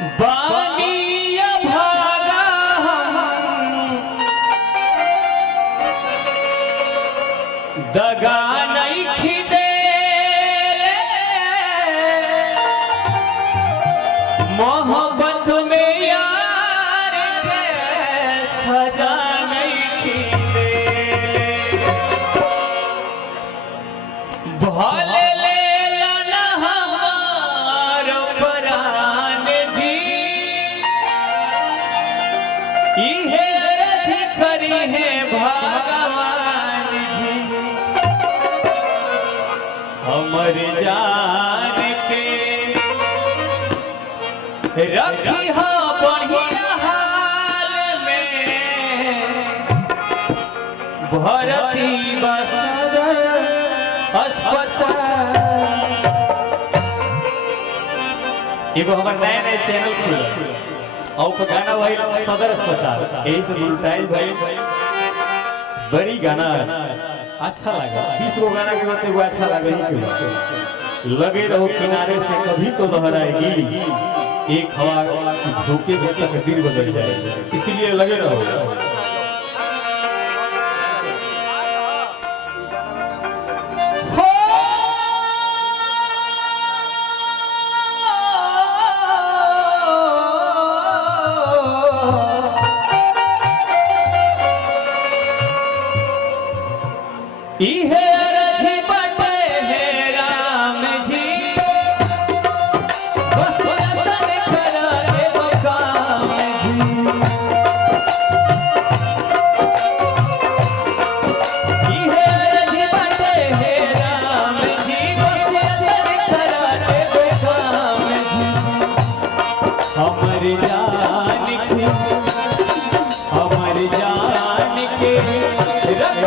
बानिया भागा दगा नहीं खिदे मोहब्बत में यार के सजा नहीं खिदे भले भगवान जी हमर जान के रखी हो बढ़िया हाल में भरती बसर अस्पताल। एगो हमार नया नया चैनल खुला और गाना भाई सदर अस्पताल यही से मोनेटाइज भाई बड़ी गाना अच्छा लगा 20 गो गाना के बाद एगो अच्छा लगा ही क्यों लगे रहो किनारे से कभी तो लहराएगी एक हवा की झोंके में तकदीर बदल जाएगी इसीलिए लगे रहो। इहे रथी बटे हे राम जी वसुरतन करा देव काम जी इहे रथी बटे हे राम जी वसुरतन करा देव काम जी हमर जान के रख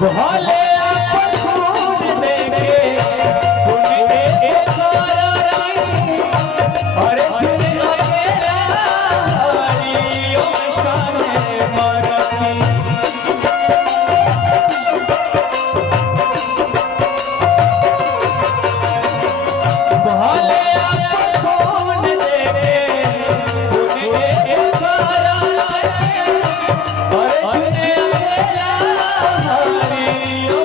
भोले अपन खून देके तूने एक और सुन अकेला हरियो साने मरती भोले अपन खून देके तूने एक और सुन अकेला हरियो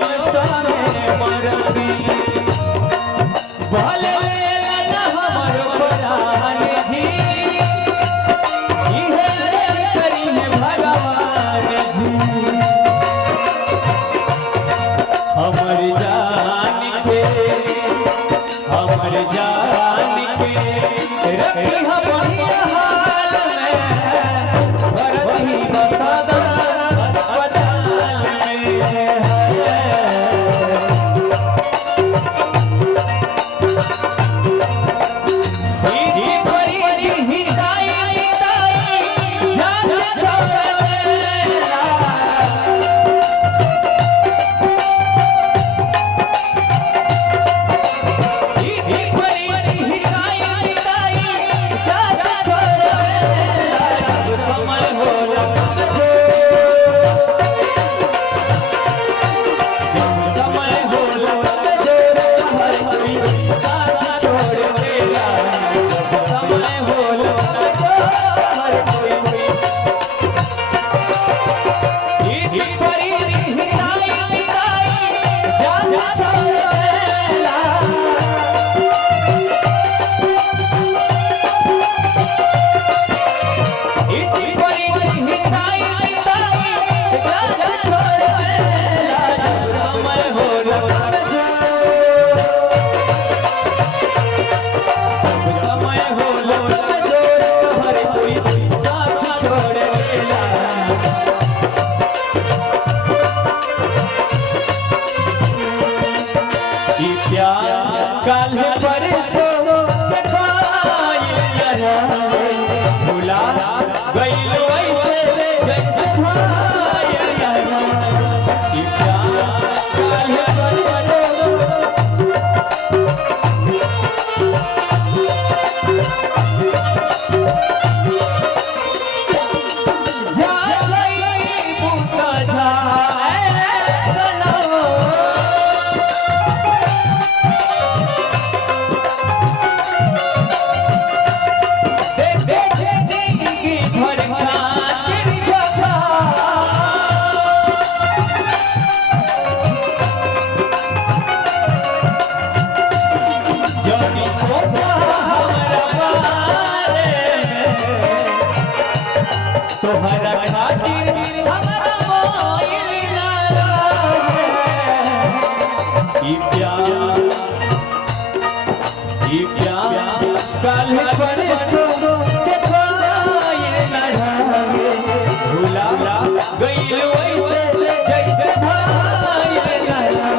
ऐसे जैसे भाई लहरा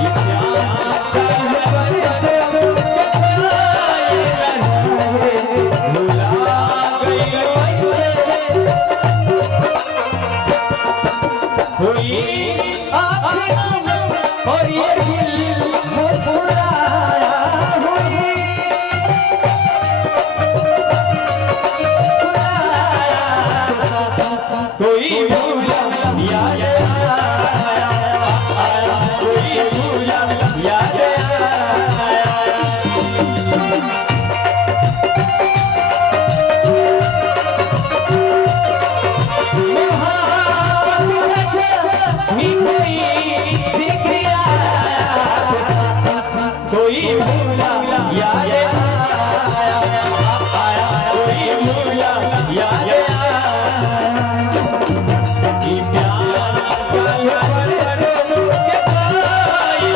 ई प्यार काल बरसे भुला गइलो ऐसे हुई और ये दिल मुस्कुराया हुई कोई भूला याद आया कोई भूला याद आया कोई भूला याद आया कोई भूला याद आया कि प्यार काल बरसे के पाई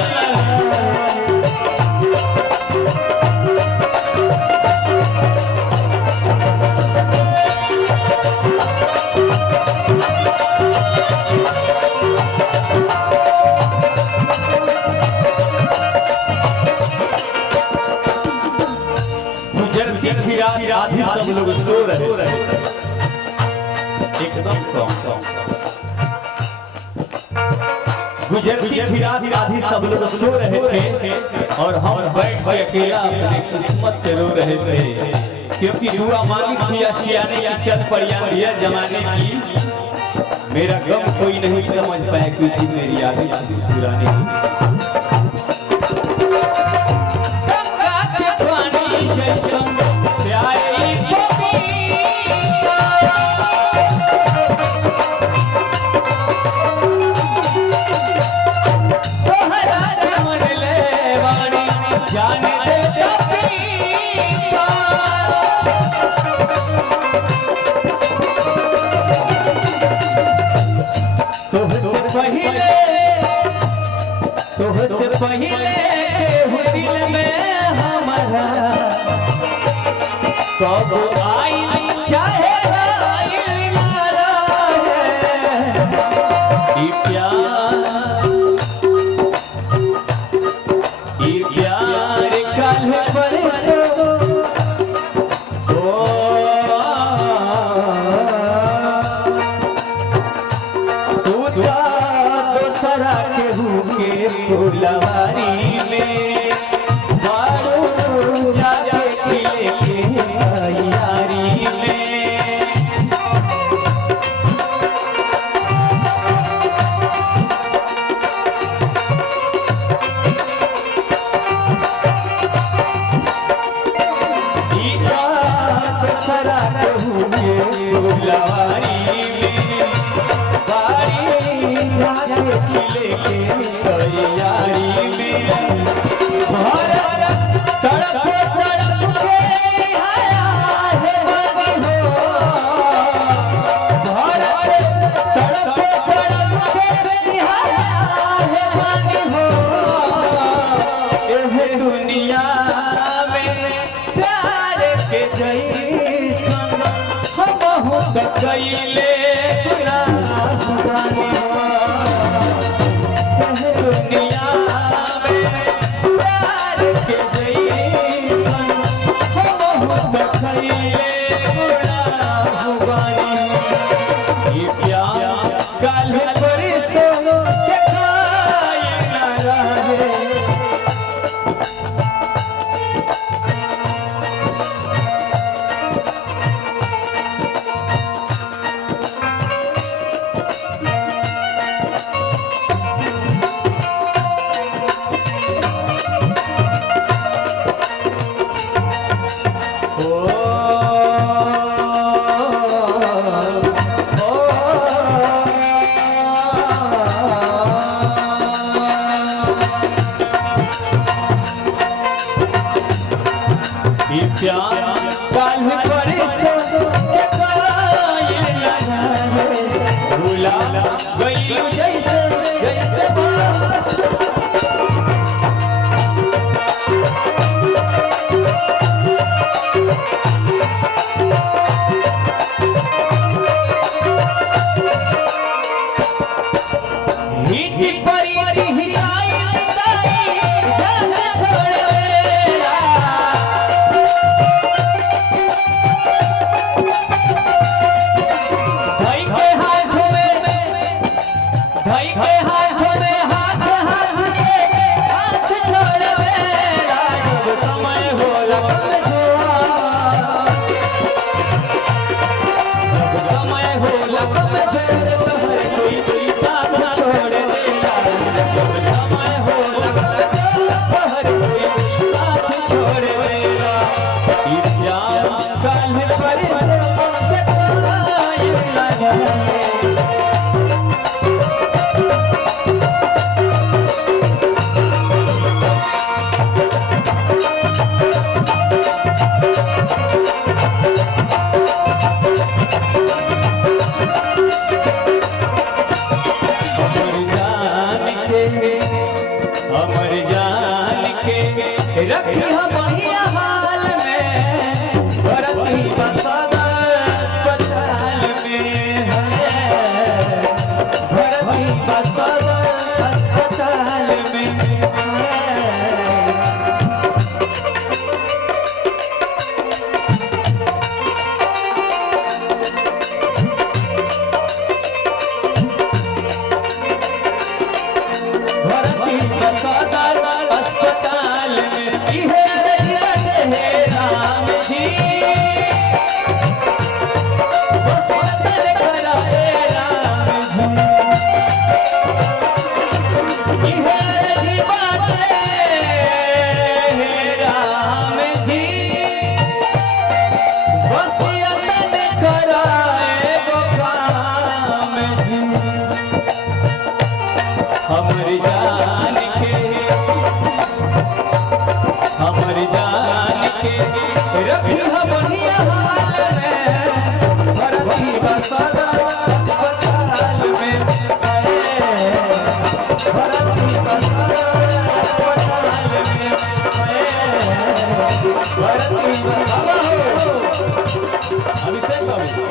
गुजरती थी रात आधी सब लोग सो रहे एकदम गुजरती थी रात आधी सब लोग सो रहे थे और हम बैठ के अकेला अपने किस्मत पे रो रहे थे क्योंकि दुआ मालिक थी आशियाने की चल पड़िया दिया जमाने की मेरा गम कोई नहीं समझ पाया क्योंकि मेरी यादें पुरानी तुझसे पहले दिल में हमारा कब आई चाहे प्यार काल बरसे दोसरा के फुलवारी में बारू जाके खिले के यारी में दोसरा के फुलवारी में बारी जाके खिले के तैयारी में भारत तड़प तड़प के आया है बनी हो भारत तड़प तड़प के आया है बनी हो एह दुनिया में प्यार के जैसन हम हो कैले भाई के हाथ में हाथ हाथ से हाथ छोड़ देला जब समय होला कमजोर जब समय होला कमजोर तोहर कोई साथ छोड़ देला जब समय होला कमजोर तोहर कोई साथ छोड़ देला ई प्यार काल पर से पंख लगा अमर जान के रखी हम बढ़िया हाल में भरती बसदा अस्पताल में है भरती बसदा अस्पताल में अस्पताल में राम जी बस कराए राम जी बातें राम जी बस कराए काम जी हमर जान रखी हम बढ़िया हाल में भरती बसदा अस्पताल में भरती बसदा अस्पताल में भरती अभिषेक बाबू